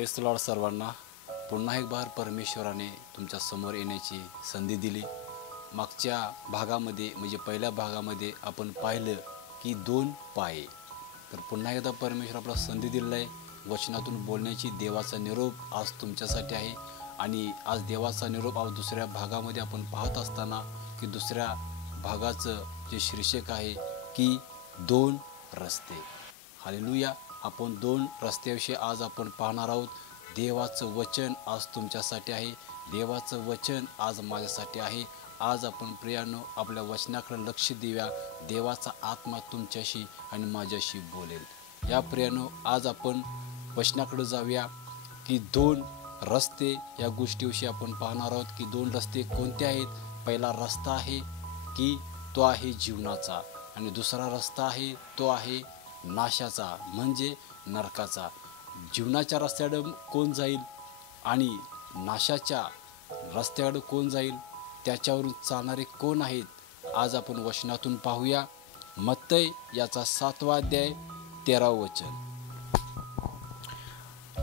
Press the Lord सर्वांना पुन्हा एक बार परमेश्वराने तुमच्या समोर येण्याची संधी दिली। मागच्या भागामध्ये म्हणजे पहिल्या भागामध्ये आपण पाहिलं की 2 पाय। तर पुन्हा एकदा परमेश्वर आपल्याला संधी दिलेली आहे वचनातून बोलण्याची। देवाचा निरोप आज तुमच्यासाठी आहे आणि आज देवाचा निरोप आज दुसऱ्या भागामध्ये आपण पाहत असताना की दुसऱ्या भागाचं जे शीर्षक आहे की 2 रस्ते। हालेलुया। आपण 2 रस्त्याविषयी आज आपण पाहणार आहोत। देवाचं वचन आज तुमच्यासाठी आहे, देवाचं वचन आज माझ्यासाठी आहे। आज आपण प्रियानो आपल्या वचनाकडे लक्ष देऊया। देवाचा आत्मा तुमच्याशी आणि माझ्याशी बोलेल। या प्रियानो आज आपण वचनाकडे जाऊया की 2 रस्ते या गोष्टीविषयी आपण पाहणार आहोत की 2 रस्ते कोणते आहेत। पहिला रस्ता आहे की तो आहे जीवनाचा आणि दुसरा रस्ता आहे तो आहे नाशाचा म्हणजे नरकाचा। जीवनाच्या रस्त्याकडे कोण जाईल आणि नाशाच्या रस्त्याकडे कोण जाईल, त्याच्यावरून चालणारे कोण आहेत, आज आपण वचनातून पाहूया। मत्तई याचा 7वा अध्याय 13वे वचन।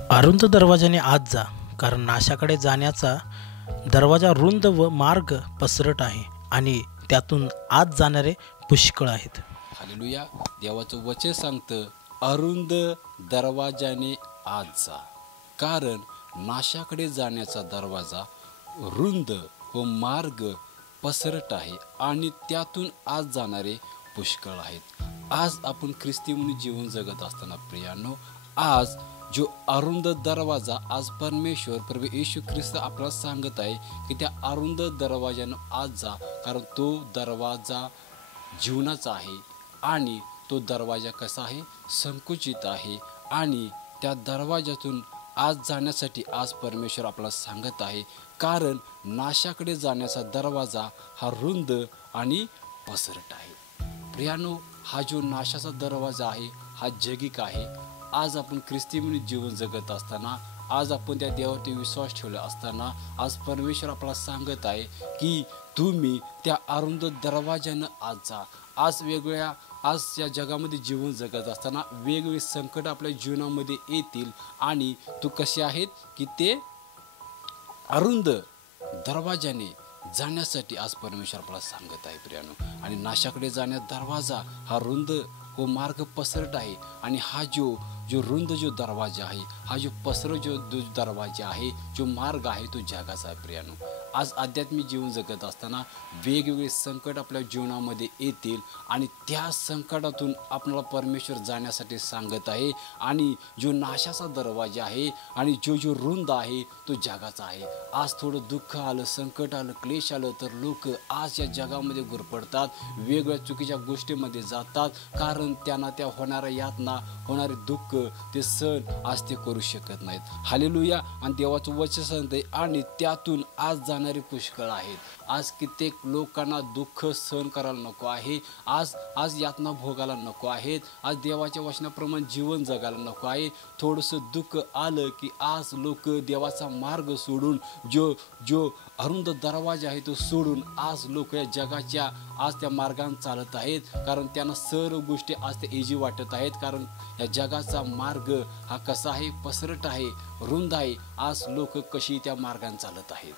अरुंद दरवाजाने आत जा, कारण नाशाकडे जाण्याचा दरवाजा रुंद व मार्ग पसरट आहे आणि त्यातून आत जाणारे पुष्कळ आहेत। हालेलुया। देवाचं वचन सांगतं अरुंद दरवाजाने आत जा, कारण नाशाकडे जाण्याचा दरवाजा रुंद व मार्ग पसरट आहे आणि त्यातून आत जाणारे पुष्कळ आहेत। आज आपण ख्रिस्ती म्हणून जीवन जगत असताना प्रियानो, आज जो अरुंद दरवाजा आज परमेश्वर प्रभू येशू ख्रिस्त आपल्याला सांगत आहे की त्या अरुंद दरवाजानं आत जा, कारण तो दरवाजा जीवनाचा आहे आणि तो दरवाजा कसा आहे, संकुचित आहे आणि त्या दरवाजातून आज जाण्यासाठी आज परमेश्वर आपल्याला सांगत आहे, कारण नाशाकडे जाण्याचा दरवाजा हा रुंद आणि पसरट आहे। प्रियानो, हा जो नाशाचा दरवाजा आहे हा जगिक आहे। आज आपण ख्रिस्ती म्हणून जीवन जगत असताना, आज आपण त्या देवावरती विश्वास ठेवला असताना आज परमेश्वर आपल्याला सांगत आहे की तुम्ही त्या अरुंद दरवाजानं आत जा। आज या जगामध्ये जीवन जगत असताना वेगवेगळे संकट आपल्या जीवनामध्ये येतील आणि तू कसे आहेत की ते अरुंद दरवाजाने जाण्यासाठी आज परमेश्वर आपल्याला सांगत आहे प्रियानो। आणि नाशाकडे जाण्याचा दरवाजा हा रुंद व मार्ग पसरट आहे आणि हा जो रुंद जो दरवाजा आहे, हा जो पसरट जो दरवाजा आहे, जो मार्ग आहे तो जगाचा आहे प्रियानो। आज आध्यात्मिक जीवन जगत असताना वेगवेगळे संकट आपल्या जीवनामध्ये येतील आणि त्या संकटातून आपल्याला परमेश्वर जाण्यासाठी सांगत आहे आणि जो नाशाचा दरवाजा आहे आणि जो रुंद आहे तो जगाचा आहे। आज थोडं दुःख आलं, संकट आलं, क्लेश आलं तर लोक आज या जगामध्ये गुरफटतात, वेगवेगळ्या चुकीच्या गोष्टीमध्ये जातात, कारण त्यांना त्या होणाऱ्या यातना, होणारे दुःख ते सण आज ते करू शकत नाहीत। हालेलुया। आणि देवाचं वचन सांगते आणि त्यातून आज जाणारे पुष्कळ आहेत। आज कित्येक लोकांना दुःख सहन करायला नको आहे, आज यातना भोगायला नको आहेत, आज देवाच्या वचनाप्रमाणे जीवन जगायला नको आहे। थोडंसं दुःख आलं की आज लोक देवाचा मार्ग सोडून जो अरुंद दरवाजा आहे तो सोडून आज लोक या जगाच्या आज त्या मार्गाने चालत आहेत, कारण त्यांना सर्व गोष्टी आज ते इजी वाटत आहेत, कारण या जगाचा मार्ग हा कसा आहे, पसरट आहे, रुंद आहे। आज लोक कशी त्या मार्गाने चालत आहेत।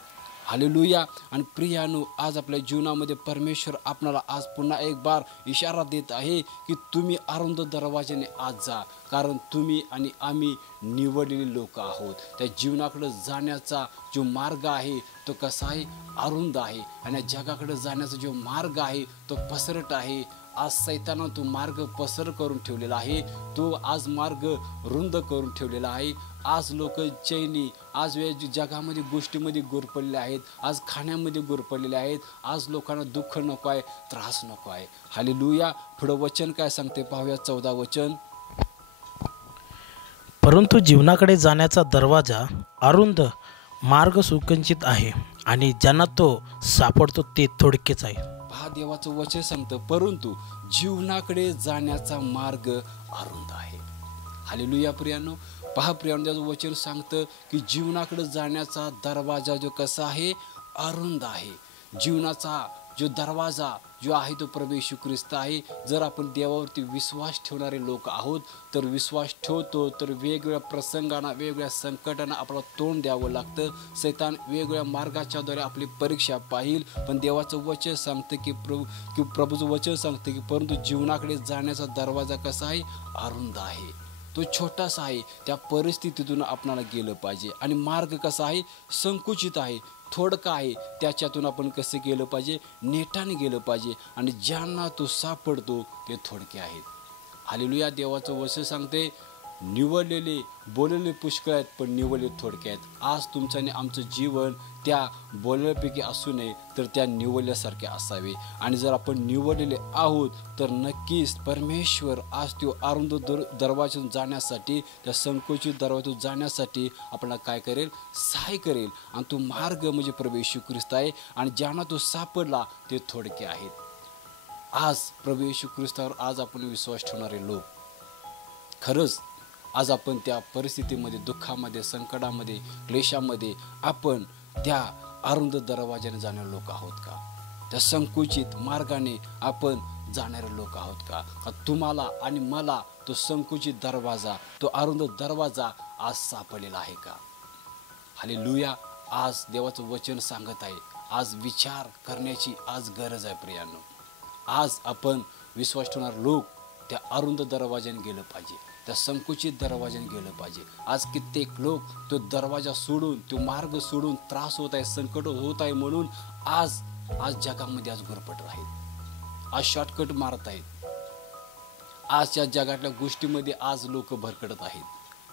हालेलुया। आणि प्रियानो, आज आपल्या जीवनामध्ये परमेश्वर आपल्याला आज पुन्हा एक बार इशारा देत आहे की तुम्ही अरुंद दरवाजाने आत जा, कारण तुम्ही आणि आम्ही निवडलेले लोक आहोत। त्या जीवनाकडे जाण्याचा जो मार्ग आहे तो कसा आहे, अरुंद आहे आणि जगाकडे जाण्याचा जो मार्ग आहे तो पसरट आहे। आज सैतानानं तो मार्ग पसर करून ठेवलेला आहे, तो आज मार्ग रुंद करून ठेवलेला आहे। आज लोक चैनी आज जगामध्ये गोष्टीमध्ये गुरफटलेले आहेत, आज खाण्यामध्ये गुरफटलेले आहेत, आज लोकांना दुःख नको आहे, त्रास नको आहे। हालेलुया। पुढं वचन काय सांगते पाहूया, 14 वचन। परंतु जीवनाकडे जाण्याचा दरवाजा अरुंद, मार्ग सुसंचित आहे आणि ज्यांना तो सापडतो ते थोडकेच आहे। पहा, देवाचं वचन सांगतं परंतु जीवनाकडे जाण्याचा मार्ग अरुंद आहे। हालेलुया प्रियानो। पहा प्रियानो, त्याचं वचन सांगतं की जीवनाकडे जाण्याचा दरवाजा जो कसा आहे, अरुंद आहे। जीवनाचा जो दरवाजा जो आहे तो प्रभू येशू ख्रिस्त आहे. जर आपण देवावरती विश्वास ठेवणारे लोक आहोत तर विश्वास ठेवतो तर वेगवेगळ्या प्रसंगांना वेगवेगळ्या संकटांना आपल्याला तोंड द्यावं लागतं. शैतान वेगवेगळ्या मार्गाच्याद्वारे आपली परीक्षा पाहिल, पण देवाचं वचन सांगतं की प्रभूचं वचन सांगतं की परंतु जीवनाकडे जाण्याचा दरवाजा कसा आहे, अरुंद आहे, तो छोटासा आहे. त्या परिस्थितीतून आपणाला गेलं पाहिजे. आणि मार्ग कसा आहे, संकुचित आहे, थोडका आहे. त्याच्यातून आपण कसं गेलं पाहिजे, नेटाने गेलं पाहिजे. आणि ज्यांना तो सापडतो ते थोडके आहेत. हालेलुया. देवाचं वचन सांगते निवडलेले बोललेले पुष्कळ आहेत पण निवडले थोडके आहेत. आज तुमचं आणि आमचं जीवन त्या बोलल्यापैकी असू नये तर त्या निवडल्यासारखे असावे. आणि जर आपण निवडलेले आहोत तर नक्कीच परमेश्वर आज तो अरुंद दरवाजातून जाण्यासाठी, त्या संकोचित दरवाजातून जाण्यासाठी आपल्याला काय करेल, सहाय्य करेल. आणि तो मार्ग म्हणजे प्रभू येशू ख्रिस्त आहे. आणि ज्यांना तो सापडला ते थोडके आहेत. आज प्रभू येशू ख्रिस्तावर आज आपण विश्वास ठेवणारे लोक, खरंच आज आपण त्या परिस्थितीमध्ये, दुःखामध्ये, संकटामध्ये, क्लेशामध्ये आपण त्या अरुंद दरवाजाने जाणारे लोक आहोत का? त्या संकुचित मार्गाने आपण जाणारे लोक आहोत का? तुम्हाला आणि मला तो संकुचित दरवाजा, तो अरुंद दरवाजा आज सापडलेला आहे का? हालेलुया. आज देवाचं वचन सांगत आहे, आज विचार करण्याची आज गरज आहे प्रियांनो. आज आपण विश्वास ठेवणारे लोक त्या अरुंद दरवाजाने गेलं पाहिजे, त्या संकुचित दरवाजाने गेलं पाहिजे. आज कित्येक लोक तो दरवाजा सोडून, तो मार्ग सोडून, त्रास होत आहे, संकट होत आहे म्हणून आज जगामध्ये आज गुरफटत आहेत, आज शॉर्टकट मारत आहेत. आजच्या जगातल्या गोष्टीमध्ये आज लोक भरकटत आहेत.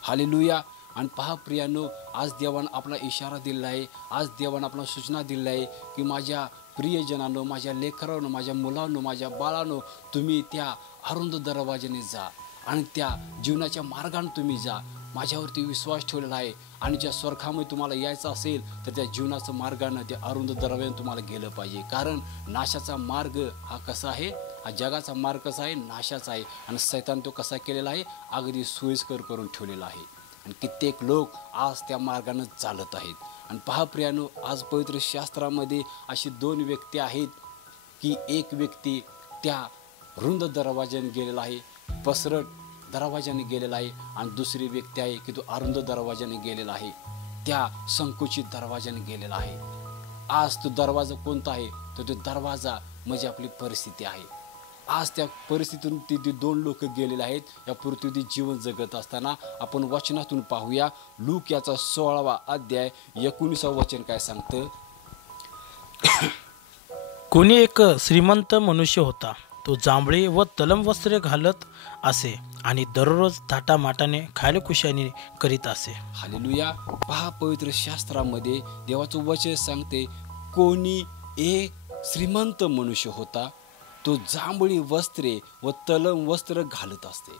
हालेलुया. आणि पहा प्रियांनो, आज देवानं आपला इशारा दिला आहे, आज देवानं आपला सूचना दिली आहे की माझ्या प्रियजनांनो, माझ्या लेकरांनो, माझ्या मुलांनो, माझ्या बाळांनो, तुम्ही त्या अरुंद दरवाजाने जा आणि त्या जीवनाच्या मार्गाने तुम्ही जा. माझ्यावरती विश्वास ठेवलेला आहे. आणि ज्या स्वर्गामध्ये तुम्हाला यायचं असेल तर त्या जीवनाचं मार्गानं, त्या अरुंद दरवाजाने तुम्हाला गेलं पाहिजे. कारण नाशाचा मार्ग हा कसा आहे, हा जगाचा मार्ग कसा आहे, नाशाचा आहे. आणि शैतान तो कसा केलेला आहे, अगदी सोयीस्कर करून ठेवलेला आहे. आणि कित्येक लोक आज त्या मार्गानं चालत आहेत. आणि पहा प्रियानो, आज पवित्र शास्त्रामध्ये अशी दोन व्यक्ती आहेत की एक व्यक्ती त्या रुंद दरवाजाने गेलेला आहे, पसरट दरवाजाने गेलेला आहे. आणि दुसरी व्यक्ती आहे की तो अरुंद दरवाजाने गेलेला आहे, त्या संकुचित दरवाजाने गेलेला आहे. आज तो दरवाजा कोणता आहे, तर तो दरवाजा म्हणजे आपली परिस्थिती आहे. आज त्या परिस्थितीतून ती दोन लोक गेलेले आहेत. या पृथ्वीत जीवन जगत असताना आपण वचनातून पाहूया. लूक याचा 16वा अध्याय 19वा वचन काय सांगतं. कोणी एक श्रीमंत मनुष्य होता. तो जांभळी व तलम वस्त्रे घालत असे आणि दररोज थाटामाटाने खायलकुशाने करीत असे. हालेलुया. पहा पवित्र शास्त्रामध्ये देवाचं वचन सांगते, कोणी एक श्रीमंत मनुष्य होता, तो जांभळी वस्त्रे व तलम वस्त्र घालत असते.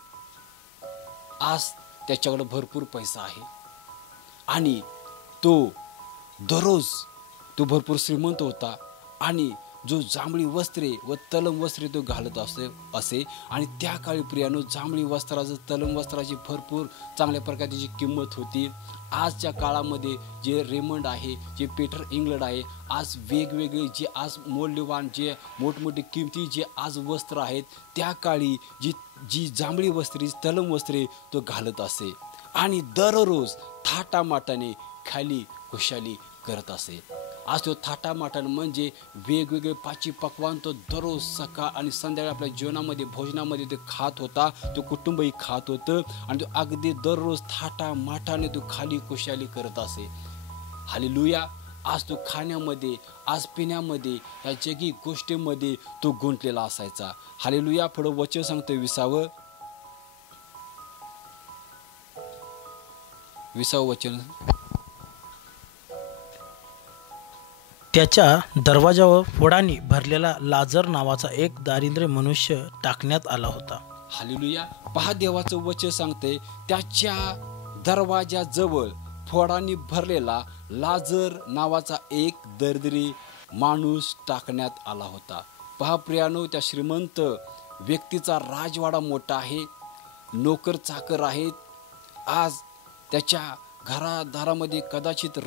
आज त्याच्याकडे भरपूर पैसा आहे आणि तो दररोज तो भरपूर श्रीमंत होता आणि जो जांभळी वस्त्रे व तलम वस्त्रे तो घालत असे. आणि त्या काळी प्रियानो जांभळी वस्त्राचं, तलम वस्त्राची भरपूर चांगल्या प्रकारची किंमत होती. आजच्या काळामध्ये जे रेमंड आहे, जे पीटर इंग्लंड आहे, आज वेगवेगळे जे आज मौल्यवान, जे मोठमोठे किमती जे आज वस्त्र आहेत, त्या काळी जी जांभळी वस्त्रे, तलम वस्त्रे तो घालत असे आणि दररोज थाटामाटाने खाली खुशाली करत असे. आज तो थाटामाटाने म्हणजे वेगवेगळे पाची पक्वान तो दररोज सकाळ आणि संध्याकाळी आपल्या जेवणामध्ये, भोजनामध्ये ते खात होता. तो कुटुंबही खात होतं आणि तो अगदी दररोज थाटामाटाने तो खाली खुशाली करत असे. हालेलुया. आज तो खाण्यामध्ये, आज पिण्यामध्ये, या जगी गोष्टीमध्ये तो गुंतलेला असायचा. हालेलुया. पुढं वचन सांगतो 20वं वचन. त्याच्या दरवाजावर फोडांनी भरलेला लाजर नावाचा एक दारिद्र्य मनुष्य टाकण्यात आला होता. हालेलुया. पहा देवाचं वचन सांगते, त्याच्या दरवाजाजवळ फोडांनी भरलेला लाजर नावाचा एक दरिद्री माणूस टाकण्यात आला होता. पहा प्रियानो, त्या श्रीमंत व्यक्तीचा राजवाडा मोठा आहे, नोकर चाकर आहेत. आज त्याच्या घरादारामध्ये कदाचित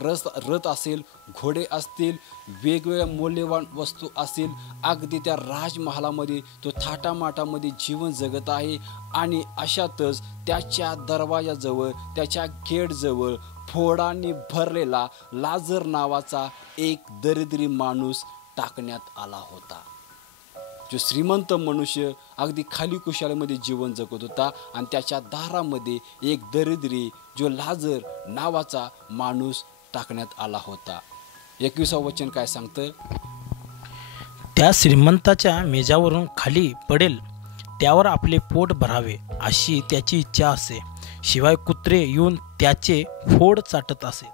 रथ असेल, घोडे असतील, वेगवेगळ्या मौल्यवान वस्तू असतील, अगदी त्या राजमहालामध्ये तो थाटामाटामध्ये जीवन जगत आहे. आणि अशातच त्याच्या दरवाजाजवळ, त्याच्या गेटजवळ फोडांनी भरलेला लाजर नावाचा एक दरिद्री माणूस टाकण्यात आला होता. जो श्रीमंत मनुष्य अगदी खाली कुशाल्यामध्ये जीवन जगत होता आणि त्याच्या दारामध्ये एक दरिद्री जो लाजर नावाचा माणूस टाकण्यात आला होता. 21 वचन काय सांगतं? त्या श्रीमंताच्या मेजावरून खाली पडेल, त्यावर आपले पोट भरावे अशी त्याची इच्छा असे, शिवाय कुत्रे येऊन त्याचे फोड चाटत असे.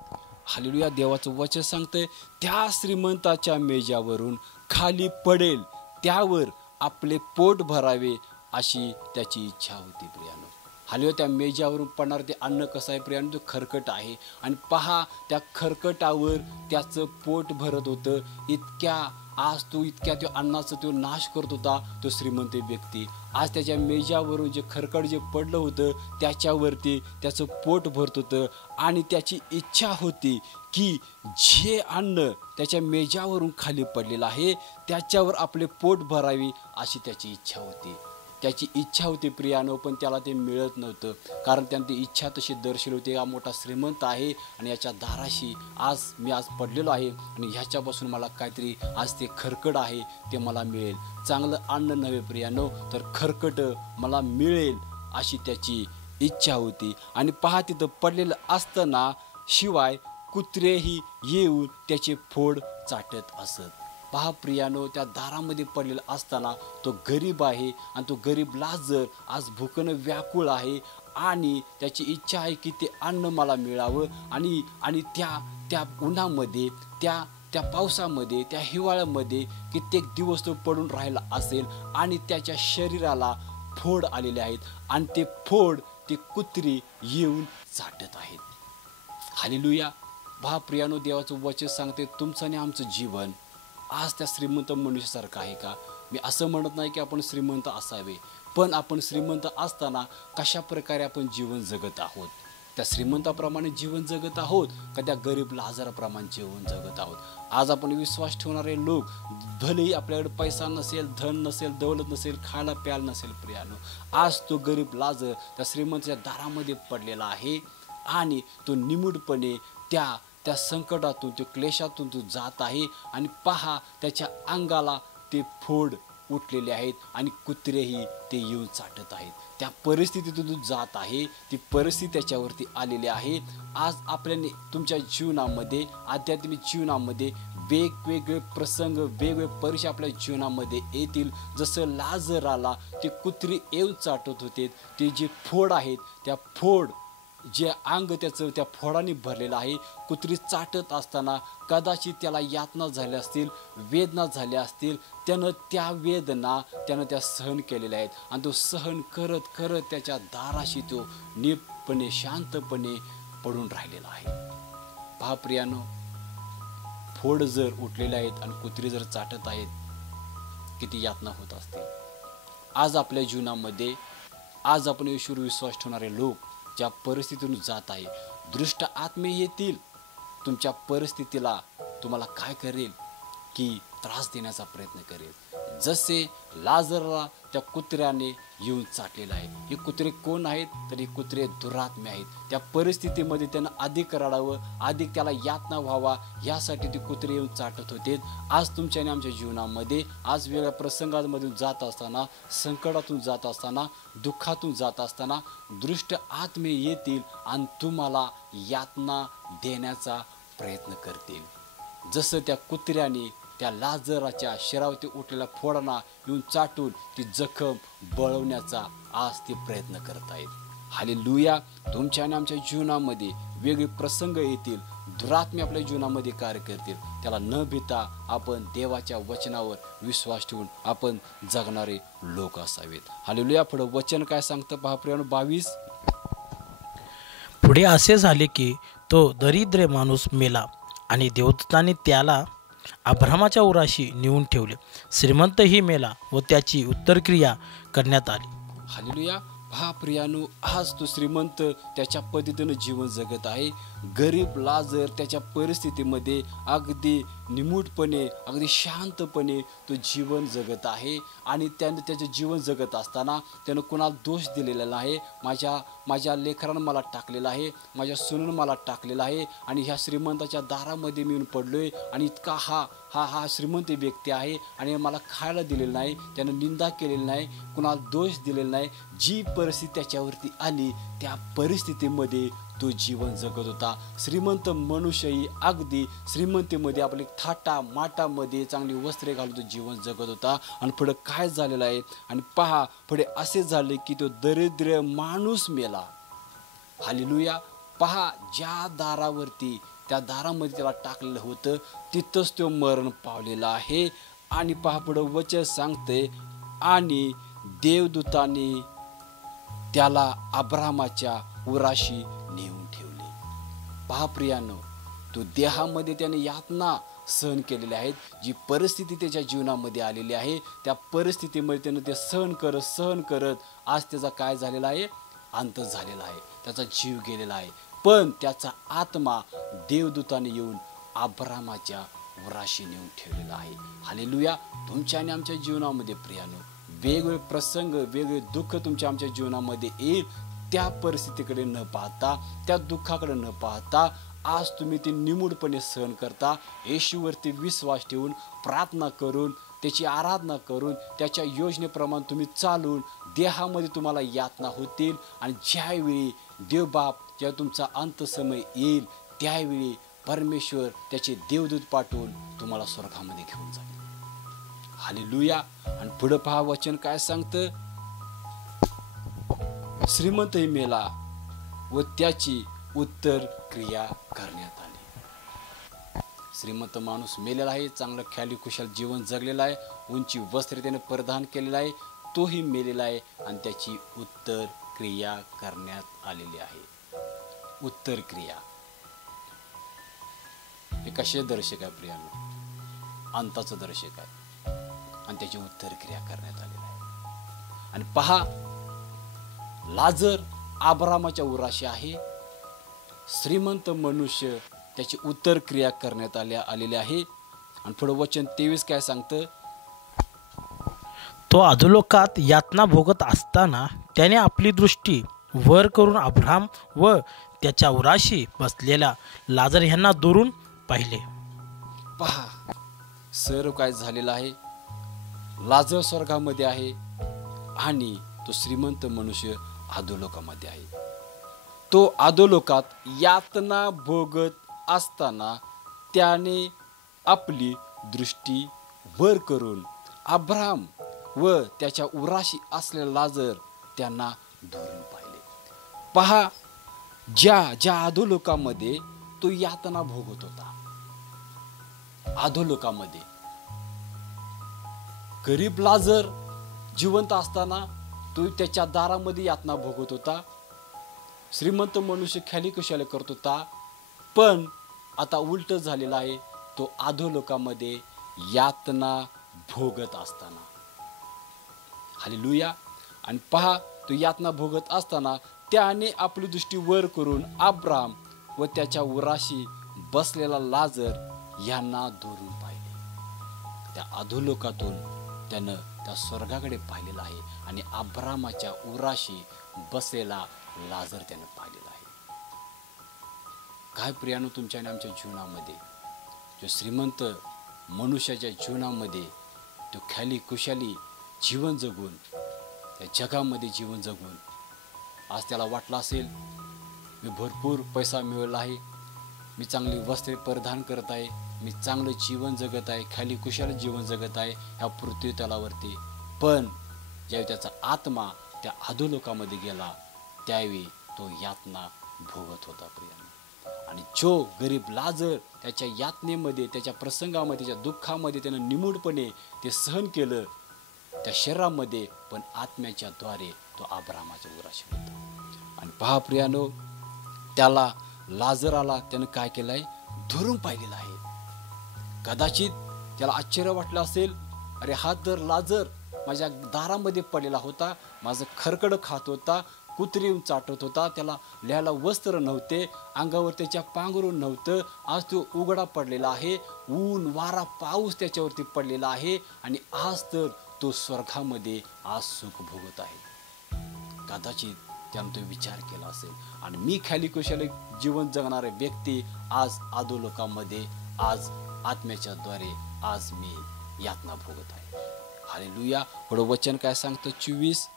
हालेलुया. देवाचं वचन सांगतंय त्या श्रीमंताच्या मेजावरून खाली पडेल, त्यावर आपले पोट भरावे अशी त्याची इच्छा होती. प्रियानो, हालेलुया. त्या मेजावरून पडणार ते अन्न कसं आहे प्रियानो? तो खरकट आहे. आणि पहा, त्या खरकटावर त्याचं पोट भरत होतं. आज तो इतक्या तो अन्नाचा तो नाश करत होता तो श्रीमंत व्यक्ती. आज त्याच्या मेजावरून जे खरकट जे पडलं होतं त्याच्यावरती त्याचं पोट भरत होतं. आणि त्याची इच्छा होती की जे अन्न त्याच्या मेजावरून खाली पडलेलं आहे त्याच्यावर आपले पोट भरावी अशी त्याची इच्छा होती. त्याची इच्छा होती प्रियानो, पण त्याला ते मिळत नव्हतं. कारण त्याने ती इच्छा तशी दर्शवली होती. हा मोठा श्रीमंत आहे आणि याच्या दाराशी मी आज पडलेलो आहे आणि ह्याच्यापासून मला काहीतरी आज ते खरकट आहे ते मला मिळेल. चांगलं अन्न नव्हे प्रियानो, तर खरकट मला मिळेल अशी त्याची इच्छा होती. आणि पहा, तिथं पडलेलं असताना शिवाय कुत्रेही येऊन त्याचे फोड चाटत असत. पहा प्रियानो, त्या दारामध्ये पडलेला असताना तो गरीब आहे आणि तो गरीब लाजर आज भुकेनं व्याकुळ आहे आणि त्याची इच्छा आहे की ते अन्न मला मिळावं. आणि त्या उन्हामध्ये, त्या पावसामध्ये, त्या हिवाळ्यामध्ये कित्येक दिवस तो पडून राहिला असेल आणि त्याच्या शरीराला फोड आलेले आहेत आणि ते फोड ते कुत्री येऊन चाटत आहेत. हालेलुया. पहा प्रियानो, देवाचं वचन सांगते तुमचं आणि आमचं जीवन आज त्या श्रीमंत मनुष्यासारखं आहे का? मी असं म्हणत नाही की आपण श्रीमंत असावे, पण आपण श्रीमंत असताना कशा प्रकारे आपण जीवन जगत आहोत? त्या श्रीमंताप्रमाणे जीवन जगत आहोत का त्या गरीब लाजाराप्रमाणे जीवन जगत आहोत? आज आपण विश्वास ठेवणारे लोक, भलेही आपल्याकडे पैसा नसेल, धन नसेल, दौलत नसेल, खायला प्यायला नसेल प्रियानो, आज तो गरीब लाजर त्या श्रीमंताच्या दारामध्ये पडलेला आहे आणि तो निमूटपणे त्या संकटातून, त्या क्लेशातून तो जात आहे. आणि पहा, त्याच्या अंगाला ते फोड उठलेले आहेत आणि कुत्रेही ते येऊन चाटत आहेत. त्या परिस्थितीतून तो जात आहे. ती परिस्थिती त्याच्यावरती आलेली आहे. आज आपल्याने तुमच्या जीवनामध्ये, आध्यात्मिक जीवनामध्ये वेगवेगळे प्रसंग, वेगवेगळे परीक्षा आपल्या जीवनामध्ये येतील. जसं लाजराला ते कुत्री येऊन चाटत होते, ते जे फोड आहेत, त्या फोड जे अंग त्याचं त्या फोडाने भरलेलं आहे, कुत्री चाटत असताना कदाचित त्याला यातना झाल्या असतील, वेदना झाल्या असतील. त्यानं त्या सहन केलेल्या आहेत आणि तो सहन करत करत त्याच्या दाराशी तो नीटपणे, शांतपणे पडून राहिलेला आहे. पहा प्रियानो, फोड जर उठलेले आहेत आणि कुत्री जर चाटत आहेत, किती यातना होत असतील. आज आपल्या जीवनामध्ये, आज आपण येशूवर विश्वास ठेवणारे लोक ज्या परिस्थितीतून जात आहे, दृष्ट आत्मे येतील तुमच्या परिस्थितीला, तुम्हाला काय करेल की त्रास देण्याचा प्रयत्न करेल. जसे लाजरला त्या कुत्र्याने येऊन चाटलेलं आहे. हे कुत्रे कोण आहेत? तर हे कुत्रे दुरात्मे आहेत. त्या परिस्थितीमध्ये त्यानं अधिक रडावं, अधिक त्याला यातना व्हावा, यासाठी ते कुत्रे येऊन चाटत होते. आज तुमच्या आणि आमच्या जीवनामध्ये, आज वेगळ्या प्रसंगांमधून जात असताना, संकटातून जात असताना, दुःखातून जात असताना दृष्ट आत्मे येतील आणि तुम्हाला यातना देण्याचा प्रयत्न करतील. जसं त्या कुत्र्याने त्या लाजराच्या शरीरावरती उठलेल्या फोडांना येऊन चाटून ती जखम बळवण्याचा आज ते प्रयत्न करत आहेत. हालेलुया. तुमच्या आणि आमच्या जीवनामध्ये वेगळे प्रसंग येतील, दुरात्मे आपल्या जीवनामध्ये कार्य करतील. त्याला न भीता आपण देवाच्या वचनावर विश्वास ठेवून आपण जगणारे लोक असावेत. हालेलुया. पुढे वचन काय सांगतं पहा प्रियानो, 22. पुढे असे झाले की तो दरिद्र माणूस मेला आणि देवदूताने त्याला अब्रामाच्या उराशी नेऊन ठेवले. श्रीमंतही मेला व त्याची उत्तरक्रिया करण्यात आली. हालेलुया. पहा प्रियानो, आज तो श्रीमंत त्याच्या पद्धतीनं जीवन जगत आहे. गरीब लाजर त्याच्या परिस्थितीमध्ये अगदी निमूटपणे, अगदी शांतपणे तो जीवन जगत आहे. आणि त्यानं त्याचं जीवन जगत असताना त्यानं कुणाला दोष दिलेला नाही. माझ्या लेकरानं मला टाकलेलं आहे, माझ्या सुनेनं मला टाकलेलं आहे, आणि ह्या श्रीमंताच्या दारामध्ये मी येऊन पडलोय, आणि इतका हा श्रीमंत व्यक्ती आहे आणि मला खायला दिलेलं नाही, त्यानं निंदा केलेली नाही, कुणाला दोष दिलेला नाही. जी परिस्थिती त्याच्यावरती आली त्या परिस्थितीमध्ये तो जीवन जगत होता. श्रीमंत मनुष्यही अगदी श्रीमंतीमध्ये आपले थाटा माटामध्ये चांगली वस्त्रे घालून तो जीवन जगत होता. आणि पुढे काय झालेलं आहे, आणि पहा पुढे असे झाले की तो दरिद्र माणूस मेला. हालेलुया. पहा, ज्या दारावरती त्या दारामध्ये त्याला टाकलेलं होतं तिथंच तो मरण पावलेला आहे. आणि पहा पुढं वचन सांगते, आणि देवदूताने त्याला अब्रामाच्या उराशी नेऊन ठेवले. पहा प्रियानो, तो देहामध्ये त्याने यातना सहन केलेल्या आहेत. जी परिस्थिती त्याच्या जीवनामध्ये आलेली आहे त्या परिस्थितीमध्ये त्यानं ते सहन करत आज त्याचा काय झालेला आहे, अंत झालेला आहे, त्याचा जीव गेलेला आहे. पण त्याचा आत्मा देवदूताने येऊन अब्रामाच्या उराशी नेऊन ठेवलेला आहे. हालेलुया. तुमच्या आणि आमच्या जीवनामध्ये प्रियानो वेगवेगळे प्रसंग, वेगवेगळे दुःख तुमच्या आमच्या जीवनामध्ये येईल. त्या परिस्थितीकडे न पाहता, त्या दुःखाकडे न पाहता आज तुम्ही ते निमूटपणे सहन करता. येशूवरती विश्वास ठेवून, प्रार्थना करून, त्याची आराधना करून, त्याच्या योजनेप्रमाणे तुम्ही चालून देहामध्ये तुम्हाला यातना होतील. आणि ज्यावेळी देवबाप जेव्हा तुमचा अंतसमय येईल त्यावेळी परमेश्वर त्याचे देवदूत पाठवून तुम्हाला स्वर्गामध्ये घेऊन जाईल. हालेलुया. आणि पुढे पहा वचन काय सांगतं, श्रीमंतही मेला व त्याची उत्तर क्रिया करण्यात आली. श्रीमंत माणूस मेलेला आहे, चांगलं ख्याली खुशाल जीवन जगलेलं आहे, उंची वस्त्र त्याने परिधान केलेलं आहे, तोही मेलेला आहे आणि त्याची उत्तर क्रिया करण्यात आलेली आहे. उत्तर क्रिया हे कसे दर्शक आहे प्रियानो, अंताचं दर्शक आहे, आणि त्याची उत्तर क्रिया करण्यात आलेली आहे. आणि पहा, लाजर अब्रामाच्या उराशी आहे, श्रीमंत मनुष्य त्याची उत्तर क्रिया करण्यात आलेली आहे. आणि पुढे वचन 23 काय सांगतं, तो अधोलोकात यातना भोगत असताना त्याने आपली दृष्टी वर करून अब्राम व त्याच्या उराशी बसलेल्या लाजर यांना दुरून पाहिले. पहा, सर्व काय झालेलं आहे, लाजर स्वर्गामध्ये आहे आणि तो श्रीमंत मनुष्य अधोलोकामध्ये आहे. तो अधोलोकात यातना भोगत असताना त्याने आपली दृष्टी वर करून अब्राम व त्याच्या उराशी असलेला लाजर त्यांना दुरून पाहिले. पहा, ज्या अधोलोकामध्ये तो यातना भोगत होता, अधोलोकामध्ये गरीब लाजर जिवंत असताना तो त्याच्या दारामध्ये यातना भोगत होता. श्रीमंत मनुष्य ख्याली कशाला करत होता, पण आता उलट झालेला आहे, तो अधोलोकामध्ये यातना भोगत असताना. हालेलुया. आणि पहा, तो यातना भोगत असताना त्याने आपली दृष्टी वर करून अब्राम व त्याच्या उराशी बसलेला लाजर यांना दुरून पाहिले. त्या अधोलोकातून त्यानं त्या स्वर्गाकडे पाहिलेलं आहे आणि अब्रामाच्या उराशी बसलेला लाजर त्यानं पाहिलेला आहे. काय प्रियानो, तुमच्या आणि आमच्या जीवनामध्ये जो श्रीमंत मनुष्याच्या जीवनामध्ये तो ख्याली खुशाली जीवन जगून, त्या जगामध्ये जीवन जगून आज त्याला वाटलं असेल, मी भरपूर पैसा मिळवला आहे, मी चांगली वस्त्रे परिधान करत आहे, मी चांगलं जीवन जगत आहे, खाली कुशाल जीवन जगत आहे ह्या पृथ्वी तलावरती. पण ज्यावेळी त्याचा आत्मा त्या अधोलोकामध्ये गेला त्यावेळी तो यातना भोगत होता प्रियानो. आणि जो गरीब लाजर त्याच्या यातनेमध्ये, त्याच्या प्रसंगामध्ये, त्याच्या दुःखामध्ये त्यानं निमूटपणे ते सहन केलं त्या शरीरामध्ये, पण आत्म्याच्या द्वारे तो अब्रामाच्या उराशी होता. आणि पहा प्रियानो, त्याला लाजराला त्यानं काय केलंय, धरून पाहिलेलं आहे. कदाचित त्याला आश्चर्य वाटलं असेल, अरे हा तर लाजर माझ्या दारामध्ये पडलेला होता, माझं खरकडं खात होता, कुत्री येऊन चाटत होता, त्याला लिहायला वस्त्र नव्हते, अंगावर त्याच्या पांघरून नव्हतं. आज तो उघडा पडलेला आहे, ऊन वारा पाऊस त्याच्यावरती पडलेला आहे आणि आज तर तो स्वर्गामध्ये आज सुख भोगत आहे. कदाचित त्यानं तो विचार केला असेल आणि मी खाली कुशाली जीवन जगणारे व्यक्ती आज अधोलोकामध्ये, आज आत्म्याच्या द्वारे आज मी यातना भोगत आहे. हालेलुया. पुढं वचन काय सांगतं 24.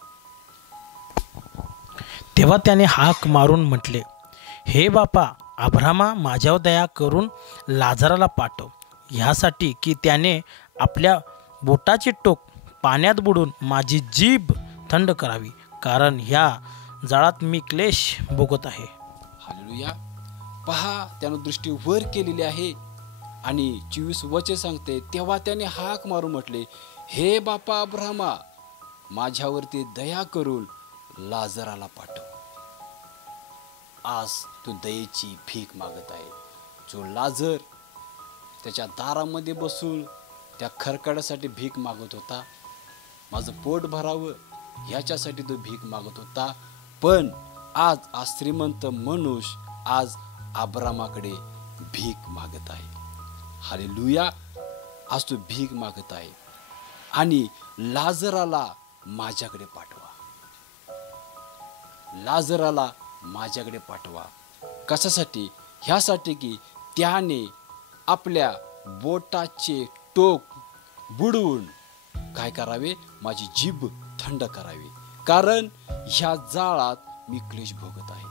तेव्हा त्याने हाक मारून म्हटले, हे बापा अब्रामा, माझ्यावर दया करून लाजाराला पाठव, ह्यासाठी की त्याने आपल्या बोटाचे टोक पाण्यात बुडून माझी जीभ थंड करावी, कारण ह्या जाळात मी क्लेश भोगत आहे. हालेलुया. पहा, त्यानं दृष्टी वर केलेली आहे आणि 24 वचन सांगते, तेव्हा त्याने हाक मारून म्हटले, हे बापा अब्रामा, माझ्यावरती दया करून लाजराला पाठव. आज तो दयेची भीक मागत आहे. जो लाजर त्याच्या दारामध्ये बसून त्या खरकड्यासाठी भीक मागत होता, माझं पोट भरावं ह्याच्यासाठी तो भीक मागत होता, पण आज श्रीमंत मनुष्य आज अब्रामाकडे भीक मागत आहे. हालेलुया. आज तो भीक मागत आहे आणि लाजराला माझ्याकडे पाठवा, लाजराला माझ्याकडे पाठवा. कशासाठी? ह्यासाठी की त्याने आपल्या बोटाचे टोक बुडवून काय करावे, माझी जीभ थंड करावी, कारण ह्या जाळात मी क्लेश भोगत आहे.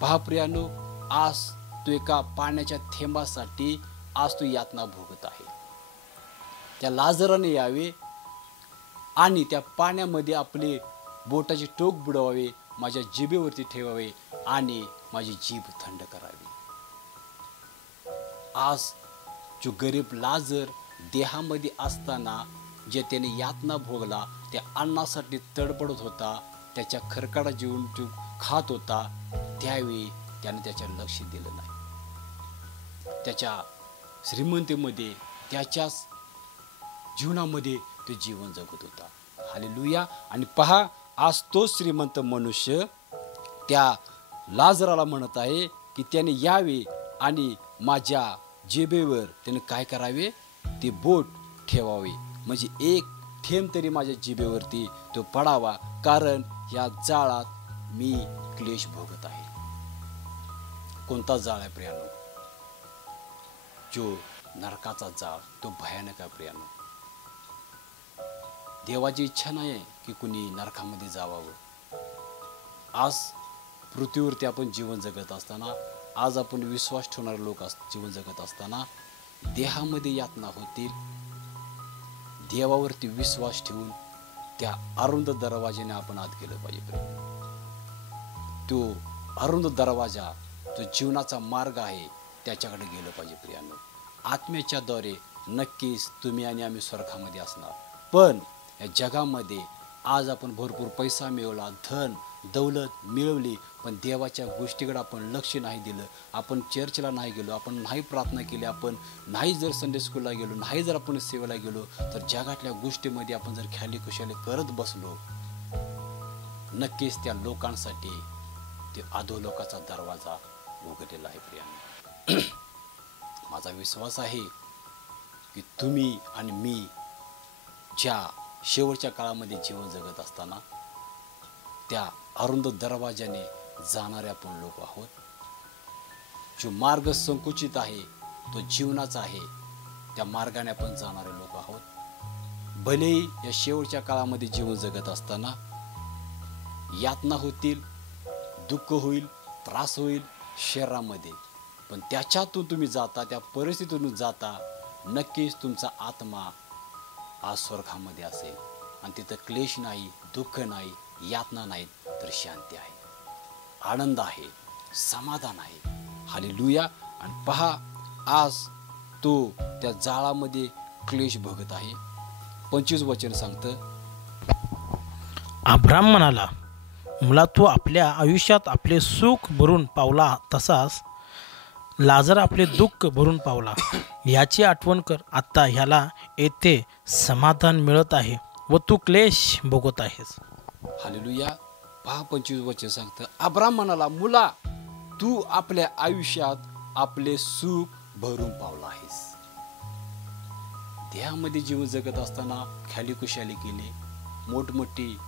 पहा प्रियानो, आज तो एका पाण्याच्या थेंबासाठी आज तो यातना भोगत आहे. त्या लाजराने यावे आणि त्या पाण्यामध्ये आपले बोटाचे टोक बुडवावे, माझ्या जिभेवरती ठेवावे आणि माझी जीभ थंड करावी. आज जो गरीब लाजर देहामध्ये असताना जे त्याने यातना भोगला, त्या अन्नासाठी तडपडत होता, त्याच्या खरकाडा जीवन तो खात होता, त्यावेळी त्याने त्याच्या लक्ष दिलं नाही. त्याच्या श्रीमंतीमध्ये, त्याच्याच जीवनामध्ये तो जीवन जगत होता. हालेलुया. आणि पहा, आज तो श्रीमंत मनुष्य त्या लाजराला म्हणत आहे की त्याने यावे आणि माझ्या जिभेवर त्याने काय करावे, ते बोट ठेवावे, म्हणजे एक थेंब तरी माझ्या जिभेवरती तो पडावा, कारण या जाळात मी क्लेश भोगत आहे. कोणता जाळ आहे प्रियानो? जो नरकाचा जाळ, तो भयानक आहे प्रियानो. देवाची इच्छा नाही की कुणी नरकामध्ये जावावं. आज पृथ्वीवरती आपण जीवन जगत असताना, आज आपण विश्वास ठेवणारे लोक जीवन जगत असताना देहामध्ये यातना होतील. देवावरती विश्वास ठेवून त्या अरुंद दरवाजाने आपण आत गेलं पाहिजे. तो अरुंद दरवाजा, तो जीवनाचा मार्ग आहे, त्याच्याकडे गेलं पाहिजे प्रियांनो. आत्म्याच्या द्वारे नक्कीच तुम्ही आणि आम्ही स्वर्गामध्ये असणार, पण या जगामध्ये आज आपण भरपूर पैसा मिळवला, धन दौलत मिळवली, पण देवाच्या गोष्टीकडे आपण लक्ष नाही दिलं, आपण चर्चला नाही गेलो, आपण नाही प्रार्थना केली, आपण नाही जर संडे स्कूलला गेलो, नाही जर आपण सेवेला गेलो, तर जगातल्या गोष्टीमध्ये आपण जर ख्याली खुशाली करत बसलो, नक्कीच त्या लोकांसाठी ते अधोलोकाचा दरवाजा उघडलेला आहे प्रियांनो. माझा विश्वास आहे की तुम्ही आणि मी ज्या शेवटच्या काळामध्ये जीवन जगत असताना त्या अरुंद दरवाजाने जाणारे आपण लोक आहोत. जो मार्ग संकुचित आहे, तो जीवनाचा आहे, त्या मार्गाने आपण जाणारे लोक आहोत. भलेही या शेवटच्या काळामध्ये जीवन जगत असताना यातना होतील, दुःख होईल, त्रास होईल शरीरामध्ये, पण त्याच्यातून तुम्ही जाता, त्या परिस्थितीतून जाता, नक्कीच तुमचा आत्मा आज स्वर्गामध्ये असेल आणि तिथं क्लेश नाही, दुःख नाही, यातना नाहीत, तर शांती आहे, आनंद आहे, समाधान आहे. हालेलुया. आणि पहा, आज तो त्या जाळामध्ये क्लेश भोगत आहे. 25 वचन सांगतं, अब्राम म्हणाला, मुला तू आपल्या आयुष्यात आपले सुख भरून पावला, तसाच लाजर आपले दुःख भरून पावला. याची आठवण कर. आता ह्याला येथे समाधान मिळत आहे, व तू क्लेश भोगत आहेस. हालेलुया. पहा 25 वचन सांगतं, अब्राम म्हणाला, मुला, तू आपल्या आयुष्यात आपले सुख भरून पावला आहेस. देहामध्ये जीवन जगत असताना ख्याली खुशाली केले, मोठमोठी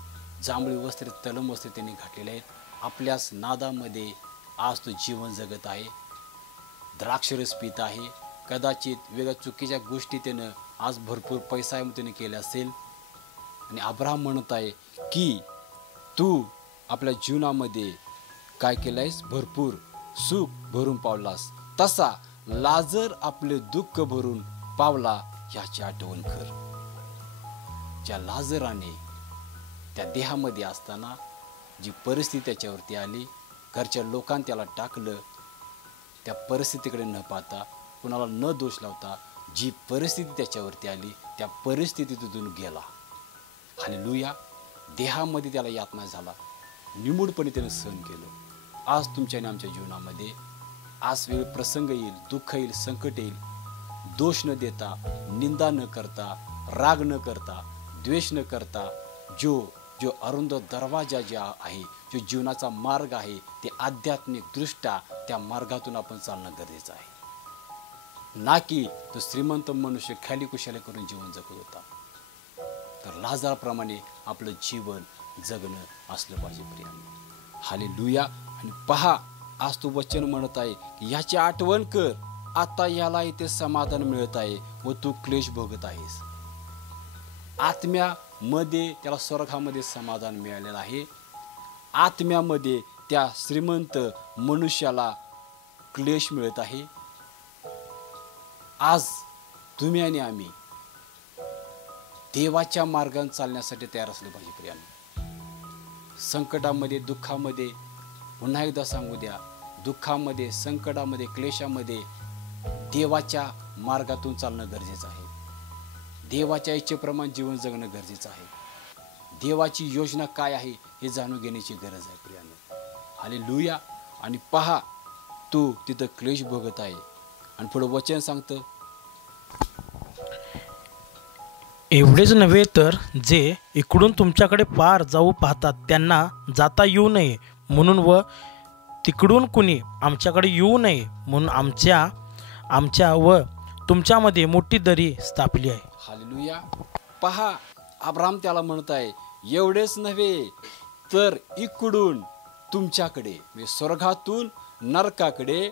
जांभळी वस्त्रे, तलम वस्त्रे त्यांनी घातलेले आहेत. आपल्याच नादामध्ये आज तो जीवन जगत आहे, द्राक्षरस पित आहे, कदाचित वेगळ्या चुकीच्या गोष्टी त्यानं आज भरपूर पैसा त्याने केला असेल. आणि अब्राहम म्हणत आहे की तू आपल्या जीवनामध्ये काय केलंयस, भरपूर सुख भरून पावलास, तसा लाजर आपले दुःख भरून पावला याची आठवण कर. ज्या लाजराने त्या देहामध्ये असताना जी परिस्थिती त्याच्यावरती आली, घरच्या लोकांनी त्याला टाकलं, त्या परिस्थितीकडे न पाहता, कुणाला न दोष लावता, जी परिस्थिती त्याच्यावरती आली त्या परिस्थितीतून गेला. हालेलुया. देहामध्ये त्याला यातना झाला, निमूळपणे त्याने सहन केलं. आज तुमच्या आणि आमच्या जीवनामध्ये आज वेळ प्रसंग येईल, दुःख येईल, संकट येईल, दोष न देता, निंदा न करता, राग न करता, द्वेष न करता, जो अरुंद दरवाजा जे आहे, जो जीवनाचा मार्ग आहे, ते आध्यात्मिक दृष्ट्या त्या मार्गातून आपण चालणं गरजेचं आहे. ना की तो श्रीमंत मनुष्य ख्याली खुशाली करून जीवन जगत होता. तर लाजाराप्रमाणे आपलं जीवन जगणं असलं पाहिजे प्रियांनो. हालेलुया. आणि पहा, आज तो वचन म्हणत आहे की याची आठवण कर, आता याला इथे समाधान मिळत आहे व तू क्लेश भोगत आहेस. आत्म्यामध्ये त्याला स्वर्गामध्ये समाधान मिळालेलं आहे. आत्म्यामध्ये त्या श्रीमंत मनुष्याला क्लेश मिळत आहे. आज तुम्ही आणि आम्ही देवाच्या मार्गाने चालण्यासाठी तयार असले पाहिजे प्रियांनो. संकटामध्ये, दुःखामध्ये, पुन्हा एकदा सांगू द्या, दुःखामध्ये, संकटामध्ये, क्लेशामध्ये देवाच्या मार्गातून चालणं गरजेचं आहे. देवाच्या इच्छेप्रमाणे जीवन जगणं गरजेचं आहे. देवाची योजना काय आहे हे जाणून घेण्याची गरज आहे प्रियांनो. हालेलुया. आणि पहा, तू तिथं क्लेश भोगत आहे. आणि पुढे वचन सांगतं, एवढेच नव्हे तर जे इकडून तुमच्याकडे पार जाऊ पाहतात त्यांना जाता येऊ नये म्हणून व तिकडून कुणी आमच्याकडे येऊ नये म्हणून आमच्या व तुमच्यामध्ये मोठी दरी स्थापली आहे. हालेलुया. पहा, अब्राम त्याला म्हणत आहे, एवढेच नव्हे तर इकडून तुमच्याकडे, स्वर्गातून नरकाकडे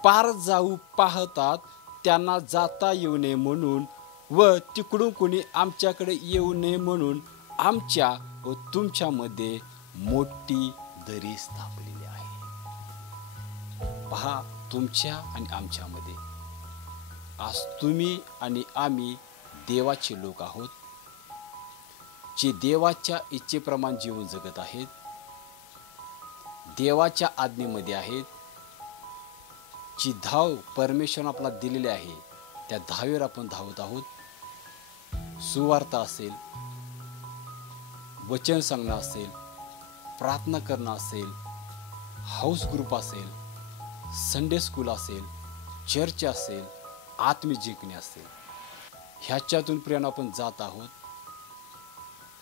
पार जाऊ पाहतात त्यांना जाता येऊ नये म्हणून व तिकडून कोणी आमच्याकडे येऊ नये म्हणून आमच्या व तुमच्यामध्ये मोठी दरी स्थापलेली आहे. पहा, तुमच्या आणि आमच्यामध्ये आज तुम्ही आणि आम्ही देवाचे लोक आहोत, जे देवाच्या इच्छेप्रमाणे जीवन जगत आहेत, देवाच्या आज्ञेमध्ये आहेत. जी धाव परमेश्वराने आपल्याला दिलेली आहे त्या धावेवर आपण धावत आहोत. सुवार्ता असेल, वचन सांगणं असेल, प्रार्थना करणं असेल, हाऊस ग्रुप असेल, संडे स्कूल असेल, चर्च असेल, आत्मिक जिंकणे असेल, ह्याच्यातून प्रियांनो आपण जात आहोत.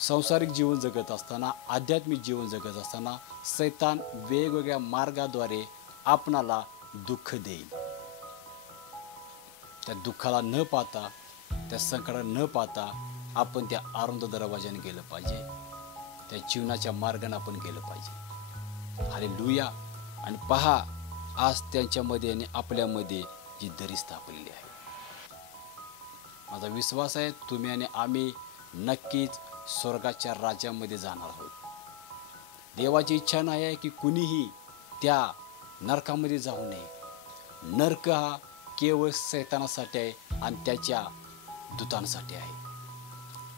सांसारिक जीवन जगत असताना, आध्यात्मिक जीवन जगत असताना सैतान वेगवेगळ्या मार्गाद्वारे आपणाला दुःख देईल. त्या दुःखाला न पाहता, त्या संकटाला न पाहता आपण त्या अरुंद दरवाजाने गेलं पाहिजे, त्या जीवनाच्या मार्गाने आपण गेलं पाहिजे. हालेलुया. आणि पहा, आज त्यांच्यामध्ये आणि आपल्यामध्ये जी दरी स्थापलेली आहे. माझा विश्वास आहे तुम्ही आणि आम्ही नक्कीच स्वर्गाच्या राज्यामध्ये जाणार आहोत. देवाची इच्छा नाही आहे की कुणीही त्या नरकामध्ये जाऊ नये. नरक हा केवळ सैतानासाठी आहे आणि त्याच्या दूतांसाठी आहे.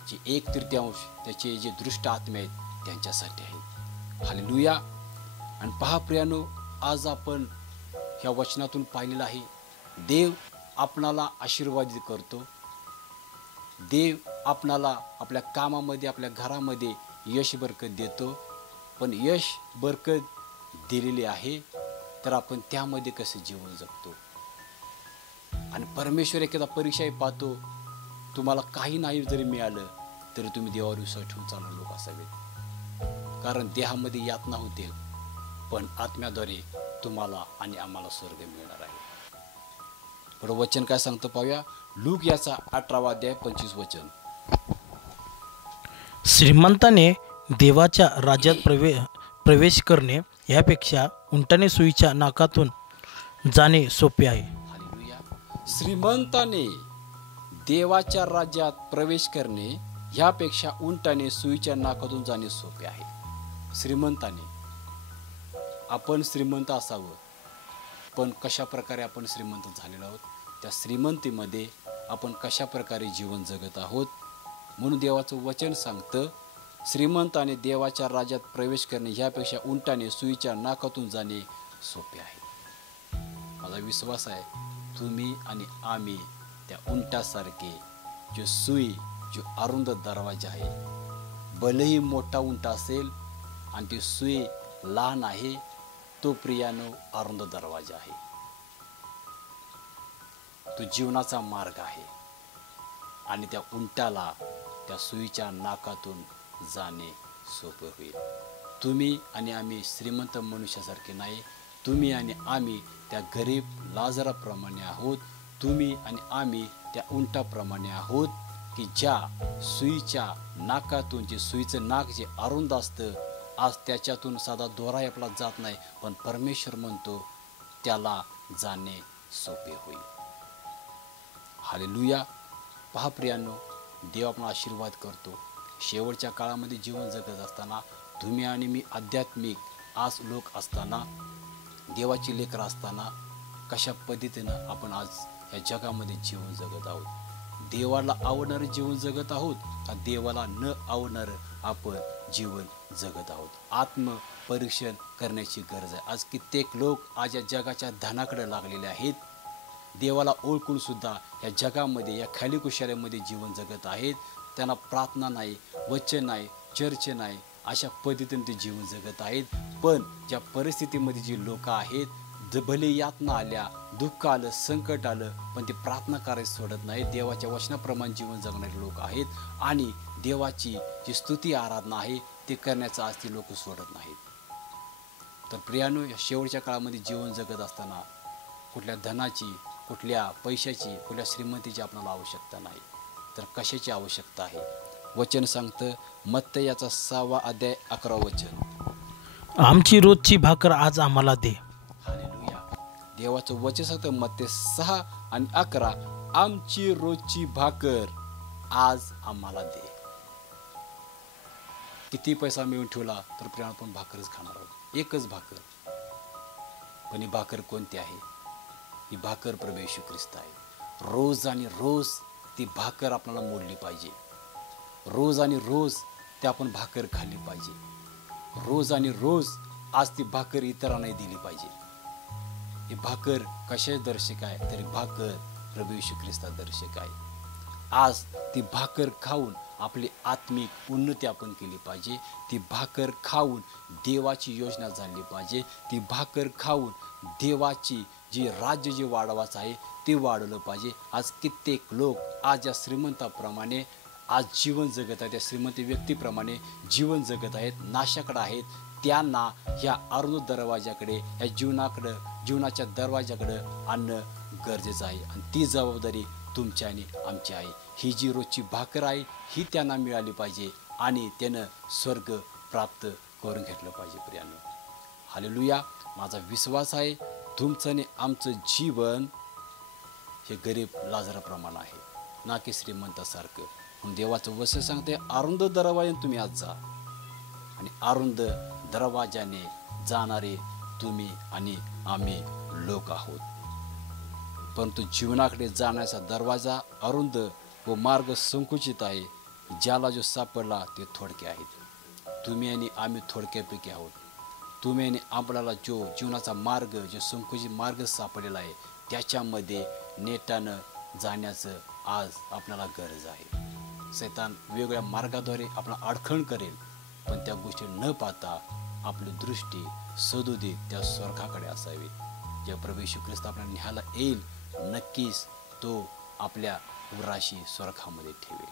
जे 1/3 त्याचे जे दृष्ट आत्मे आहेत त्यांच्यासाठी आहेत. हालेलुया. आणि पहा प्रियानो, आज आपण ह्या वचनातून पाहिलेलं आहे, देव आपणाला आशीर्वादित करतो. देव आपणाला आपल्या कामामध्ये, आपल्या घरामध्ये यश बरकत देतो. पण यश बरकत दिलेली आहे तर आपण त्यामध्ये कसं जीवन जगतो. आणि परमेश्वर एखादा परीक्षाही पाहतो, तुम्हाला काही नाही जरी मिळालं तरी तुम्ही देवावर विश्वास ठेवून चालणारे लोक असावेत. कारण देहामध्ये यातना होतील, पण आत्म्याद्वारे तुम्हाला आणि आम्हाला स्वर्ग मिळणार आहे. पुढे वचन काय सांगतं पाहूया. लूक याचा 18 अध्याय 25 वचन. श्रीमंताने देवाच्या राज्यात प्रवेश करणे यापेक्षा उंटाने सुईच्या नाकातून जाणे सोपे आहे. हालेलुया. श्रीमंताने देवाच्या राज्यात प्रवेश करणे ह्यापेक्षा उंटाने सुईच्या नाकातून जाणे सोपे आहे. श्रीमंताने आपण श्रीमंत असावं, पण कशा प्रकारे आपण श्रीमंत झालेलो आहोत, त्या श्रीमंतीमध्ये आपण कशा प्रकारे जीवन जगत आहोत. म्हणून देवाचं वचन सांगतं, श्रीमंताने देवाच्या राज्यात प्रवेश करणे ह्यापेक्षा उंटाने सुईच्या नाकातून जाणे सोपे आहे. माझा विश्वास आहे तुम्ही आणि आम्ही त्या उंटासारखे, जो सुई, जो अरुंद दरवाजा आहे, भलेही मोठा उंट असेल आणि ती सुई लहान आहे, तो प्रियानो अरुंद दरवाजा आहे. तो जीवनाचा मार्ग आहे आणि त्या उंटाला त्या सुईच्या नाकातून जाणे सोपे होईल. तुम्ही आणि आम्ही श्रीमंत मनुष्यासारखे नाही. तुम्ही आणि आम्ही त्या गरीब लाजराप्रमाणे आहोत. तुम्ही आणि आम्ही त्या उंटाप्रमाणे आहोत की ज्या सुईच्या नाकातून, जे सुईचं नाक जे अरुंद असतं, आज त्याच्यातून साधा दोराही आपला जात नाही, पण परमेश्वर म्हणतो त्याला जाणे सोपे होईल. हालेलुया. पहा प्रियांनो, देव आपला आशीर्वाद करतो. शेवटच्या काळामध्ये जीवन जगत असताना, तुम्ही आणि मी आध्यात्मिक आज लोक असताना, देवाची लेकरं असताना, कशा पद्धतीनं आपण आज या जगामध्ये जीवन जगत आहोत. देवाला आवडणारं जीवन जगत आहोत का देवाला न आवडणारं आपण जीवन जगत आहोत. आत्मपरीक्षण करण्याची गरज आहे. आज कित्येक लोक आज या जगाच्या धनाकडे लागलेले आहेत. देवाला ओळखून सुद्धा या जगामध्ये, या खाली कुशाऱ्यामध्ये जीवन जगत आहेत. त्यांना प्रार्थना नाही, वचन नाही, चर्च नाही, अशा पद्धतीने ते जीवन जगत आहेत. पण ज्या परिस्थितीमध्ये जी लोक आहेत, भले यातना आल्या, दुःख आलं, संकट आलं, पण ते प्रार्थना करायला सोडत नाही. देवाच्या वचनाप्रमाणे जीवन जगणारे लोक आहेत आणि देवाची जी स्तुती आराधना आहे ते करण्याचं आज ती लोक सोडत नाहीत. तर प्रियानो, या शेवटच्या काळामध्ये जीवन जगत असताना कुठल्या धनाची, कुठल्या पैशाची, कुठल्या श्रीमंतीची आपल्याला आवश्यकता नाही, तर कशाची आवश्यकता आहे. वचन सांगतं मत्तई याचा 6 अध्याय 11 वचन. आमची रोजची भाकर आज आम्हाला दे. हालेलुया. देवाचं वचन सांगतं मत्तई 6 आणि 11, आमची रोजची भाकर आज आम्हाला दे. किती पैसा मिळून ठेवला तर प्रिया आपण भाकरच खाणार आहोत. एकच भाकर. पण ही भाकर कोणती आहे? ही भाकर प्रभू येशू ख्रिस्त आहे. रोज आणि रोज ती भाकर आपल्याला मोडली पाहिजे. रोज आणि रोज ते आपण भाकर खाल्ली पाहिजे. रोज आणि रोज आज ती भाकर इतरांनाही दिली पाहिजे. ही भाकर कशा दर्शक आहे? तरी भाकर प्रभू येशू ख्रिस्ता दर्शक आहे. आज ती भाकर खाऊन आपली आत्मिक उन्नती आपण केली पाहिजे. ती भाकर खाऊन देवाची योजना जाणली पाहिजे. ती भाकर खाऊन देवाची जी राज्य जे वाढवायचं आहे ते वाढवलं पाहिजे. आज कित्येक लोक आज या श्रीमंताप्रमाणे आज जीवन जगत आहेत, त्या श्रीमंत व्यक्तीप्रमाणे जीवन जगत आहेत, नाशाकडे आहेत. त्यांना ह्या अरुंद दरवाजाकडे, ह्या जीवनाच्या दरवाजाकडं आणणं गरजेचं आहे. आणि ती जबाबदारी तुमची आणि आमची आहे. ही जी रोजची भाकर आहे ही त्यांना मिळाली पाहिजे आणि त्यानं स्वर्ग प्राप्त करून घेतलं पाहिजे. प्रियानो, हालेलुया. माझा विश्वास आहे तुमचं आणि आमचं जीवन हे गरीब लाजराप्रमाणे आहे, ना की श्रीमंतासारखं. म्हणून देवाचं वचन सांगते अरुंद दरवाजाने तुम्ही आज जा, आणि अरुंद दरवाजाने जाणारे तुम्ही आणि आम्ही लोक आहोत. परंतु जीवनाकडे जाण्याचा दरवाजा अरुंद व मार्ग संकुचित आहे. ज्याला जो सापडला ते थोडके आहेत. तुम्ही आणि आम्ही थोडक्यापैकी आहोत. तुम्ही आणि आपल्याला जो जीवनाचा मार्ग, जो संकुचित मार्ग सापडलेला आहे त्याच्यामध्ये नेटानं जाण्याचं आज आपल्याला गरज आहे. शैतान वेगवेगळ्या मार्गाद्वारे आपला अडखण करेल, पण त्या गोष्टी न पाहता आपली दृष्टी सदोदित त्या स्वर्गाकडे असावी. जे प्रभू येशू ख्रिस्त आपल्याला न्यायला येईल, नक्कीच तो आपल्या उराशी स्वर्गामध्ये ठेवेल.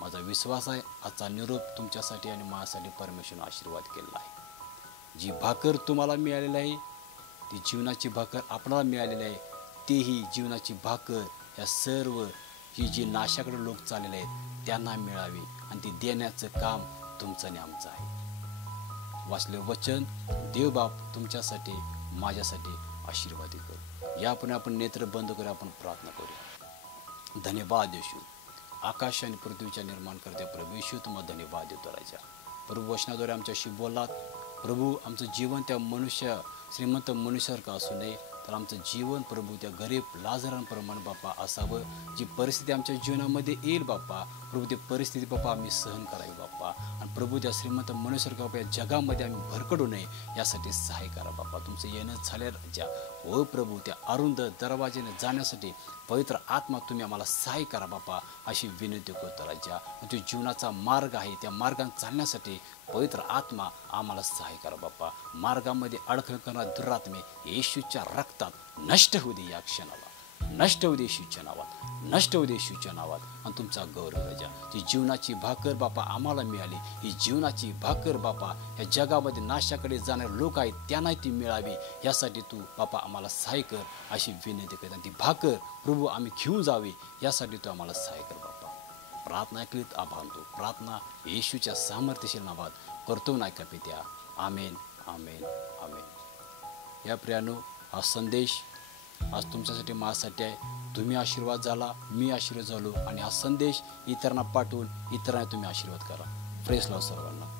माझा विश्वास आहे आजचा निरोप तुमच्यासाठी आणि माझ्यासाठी परमेश्वराने आशीर्वाद केलेला आहे. जी भाकर तुम्हाला मिळालेली आहे ती जीवनाची भाकर आपणाला मिळालेली आहे. तेही जीवनाची भाकर या सर्व ही जी नाशाकडे लोक चाललेले आहेत त्यांना मिळावी आणि ती देण्याचं काम तुमचं आणि आमचं आहे. वाचले वचन देव बाप तुमच्यासाठी माझ्यासाठी आशीर्वादी करू. यापुढे आपण नेत्र बंद करू, आपण प्रार्थना करूया. धन्यवाद येशू, आकाश आणि पृथ्वीच्या निर्माण करते प्रभू येशू, तुम्हाला धन्यवाद देतो राजा. प्रभू वचनाद्वारे आमच्याशी बोललात प्रभू. आमचं जीवन त्या श्रीमंत मनुष्यासारखं असू नये, तर आमचं जीवन प्रभू त्या गरीब लाजरांप्रमाणे बाप्पा असावं. जी परिस्थिती आमच्या जीवनामध्ये येईल बाप्पा प्रभू, ती परिस्थिती बाप्पा आम्ही सहन करावी बाप्पा. आणि प्रभू त्या श्रीमंत मनुष्यासारखं बाप्पा या जगामध्ये आम्ही भरकडू नये यासाठी सहाय्य करा बाप्पा. तुमचं येणं झालं राजा ओ प्रभू, त्या अरुंद दरवाजेने जाण्यासाठी पवित्र आत्मा तुम्ही आम्हाला सहाय्य करा बाप्पा अशी विनंती करतो राजा. तो जीवनाचा मार्ग आहे त्या मार्गाने चालण्यासाठी पवित्र आत्मा आम्हाला सहाय्य करा बाप्पा. मार्गामध्ये अडखळ करणारे दुरात्मे येशूच्या रक्तात नष्ट होऊ दे, या क्षणाला नष्ट होऊ दे येशूच्या नावात, नष्ट होऊ दे येशूच्या नावात. आणि तुमचा गौरव राजा. ती जीवनाची भाकर बापा आम्हाला मिळाली, ही जीवनाची भाकर बापा या जगामध्ये नाशाकडे जाणारे लोक आहेत त्यांनाही ती मिळावी यासाठी तू बापा आम्हाला सहाय्य कर अशी विनंती करत. आणि ती भाकर प्रभू आम्ही घेऊन जावी यासाठी तू आम्हाला सहाय्य कर बापा. प्रार्थना ऐकलीत आभारतो. प्रार्थना येशूच्या सामर्थ्यशील नावात करतो ना का पित्या. आमेन आमेन आमेन. या प्रियानो, हा संदेश आज तुमच्यासाठी माझ्यासाठी आहे. तुम्ही आशीर्वाद झाला, मी आशीर्वाद झालो आणि हा संदेश इतरांना पाठवून इतरांना तुम्ही आशीर्वाद करा. प्रेस लाव सर्वांना.